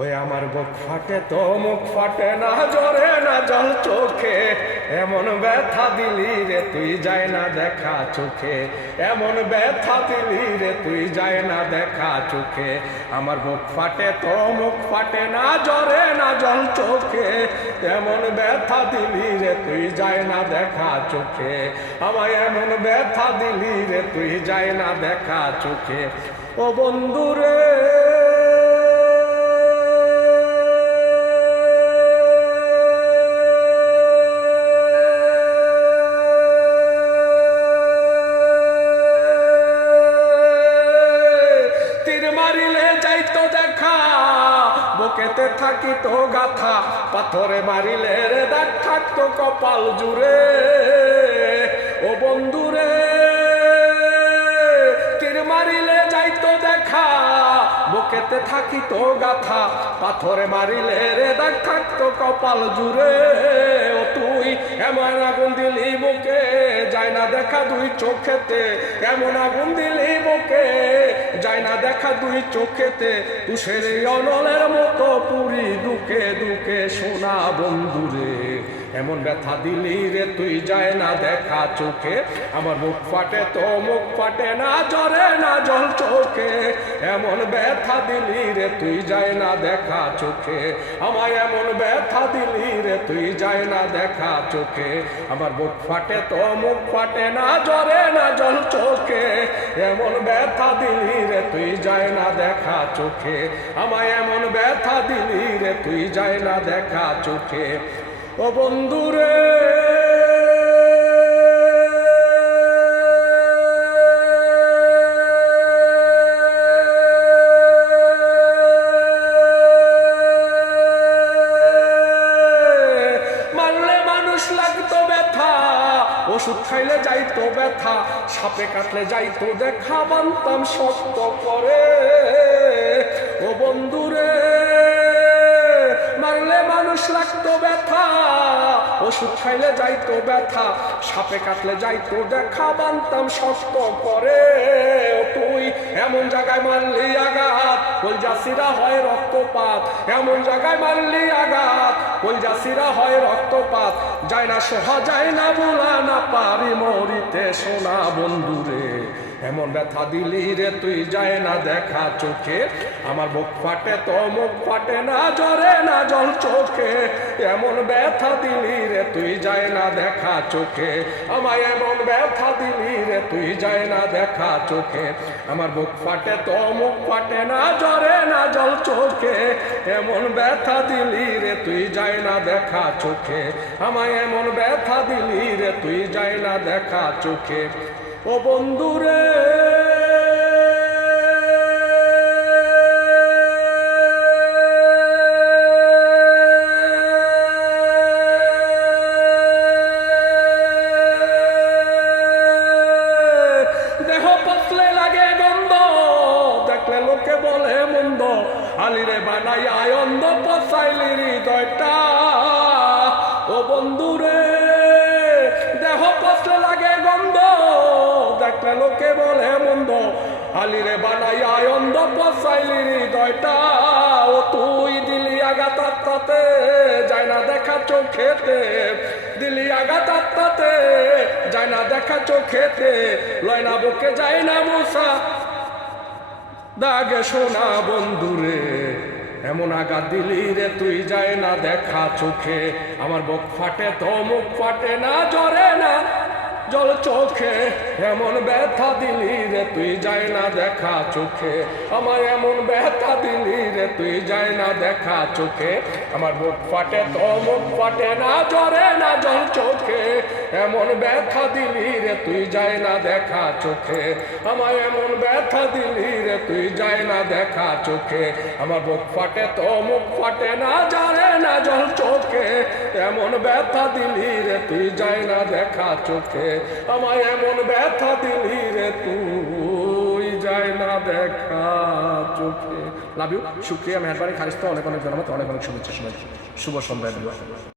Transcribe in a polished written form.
ওই আমার বুক ফাটে তো মুখ ফাটে না, জরে না জল চোখে, এমন ব্যথা দিলি রে তুই যায় না দেখা চোখে, এমন ব্যথা দিলি রে তুই যায় না দেখা চোখে। আমার বুক ফাটে তো মুখ ফাটে না, জরে না জল চোখে, এমন ব্যথা দিলি রে তুই যায় না দেখা চোখে, আমায় এমন ব্যথা দিলি রে তুই যায় না দেখা চোখে। ও বন্ধুরে বুকেতে থাকি তো গাথা, পাথরে মারিলে রে দাগ থাকতো কপাল জুড়ে। ও বন্ধুরে তীর মারিলে যাইতো দেখা, বুকেতে থাকি তো গাথা, পাথরে মারিলে রে দাগ থাকতো কপাল জুড়ে। ও তুই এমন আগুন দিলি বুকে, যায় না দেখা দুই চোখেতে, এমন আগুন দিলি বুকে, যায় না দেখা দুই চোখেতে, তুষের অনলের মতো পুরি দুকে দুকে সোনা বন্ধুরে। এমন ব্যথা দিলি রে তুই যায় না দেখা চোখে, আমার মুখ ফাটে তো মুখ ফাটে না, জরে না জল চোখে, এমন ব্যথা দিলি রে তুই যায় না দেখা চোখে, আমায় এমন ব্যথা দিলি রে তুই যায় না দেখা চোখে। আমার মুখ ফাটে তো মুখ ফাটে না, জরে না জল চোখে, এমন ব্যথা দিলি রে তুই যায় না দেখা চোখে, আমায় এমন ব্যথা দিলি রে তুই যায় না দেখা চোখে। ও বন্ধুরে লাগতো ব্যথা, ওষুধ খাইলে যাইতো ব্যথা, সাপে কাটলে যাইতো দেখা, বানতাম শক্ত করে। ও বন্ধুরে মারলে মানুষ লাগতো ব্যথা, ওষুধ খাইলে যাইতো ব্যথা, সাপে কাটলে যাইতো দেখা, বানতাম শক্ত করে। ও তুই এমন জায়গায় মারলি আঘাত, কলজাসিরা হয় রক্তপাত, এমন জায়গায় মারলি আঘাত, কলজাসিরা হয় রক্তপাত, যায় না সহা যায় না বলা, না পারি মরিতে সোনা বন্ধুরে। এমন ব্যথা দিলি রে তুই যায় না দেখা চোখে, আমার বুক ফাটে তো মুখ ফাটে না, জরে না জল চোখে, এমন ব্যথা দিলি রে তুই যায় না দেখা চোখে, আমায় এমন ব্যথা দিলি রে তুই যায় না দেখা চোখে। আমার বুক ফাটে তো মুখ ফাটে না, জরে না জল চোখে, এমন ব্যথা দিলি রে তুই যায় না দেখা চোখে, আমায় এমন ব্যথা দিলি রে তুই যায় না দেখা চোখে। ও বন্ধুরে দেহ পচলে লাগে গন্ধ, দেখলে লোকে বলে মন্দ, আলিরে বানাই আয়ন্দ পচাইলি হৃদয়টা। ও বন্ধুরে দেহ পচলে লাগে গন্ধ, দেখলে লোকে বলে মন্দ, আলিরে বানাই আয়ন্দ পচাইলি হৃদয়টা। ও তুই দিলি আঘাত আত্মাতে, যায় না দেখা চোখেতে, দিলি আঘাত আত্মাতে, যায় না দেখা চোখেতে, লয় না বুকে যায় না মশা দাগে সোনা বন্ধুরে। এমন আঘাত দিলি রে তুই যায় না দেখা চোখে, আমার বুক ফাটে তো মুখ ফাটে না, জরে না জল চোখে, এমন ব্যথা দিলি রে তুই যায় না দেখা চোখে, আমার এমন ব্যথা দিলি রে তুই যায় না দেখা চোখে। আমার বুক ফাটে তো মুখ ফাটে না, জরে না জল চোখে, এমন ব্যথা দিলি রে তুই যায় না দেখা চোখে, আমায় এমন ব্যথা দিলি রে তুই যায় না দেখা চোখে। আমার বুক ফাটে তো মুখ ফাটে না, জরে না জল চোখে, এমন ব্যথা দিলি রে তুই যায় না দেখা চোখে, আমায় এমন ব্যথা দিলি রে তুই যায় না দেখা চোখে। লাভ ইউ, শুক্রিয়া, মেহরবানি, খারিস্তা, অনেক অনেক ধন্যবাদ, অনেক অনেক শুভেচ্ছা সবাই, শুভ সন্ধ্যা।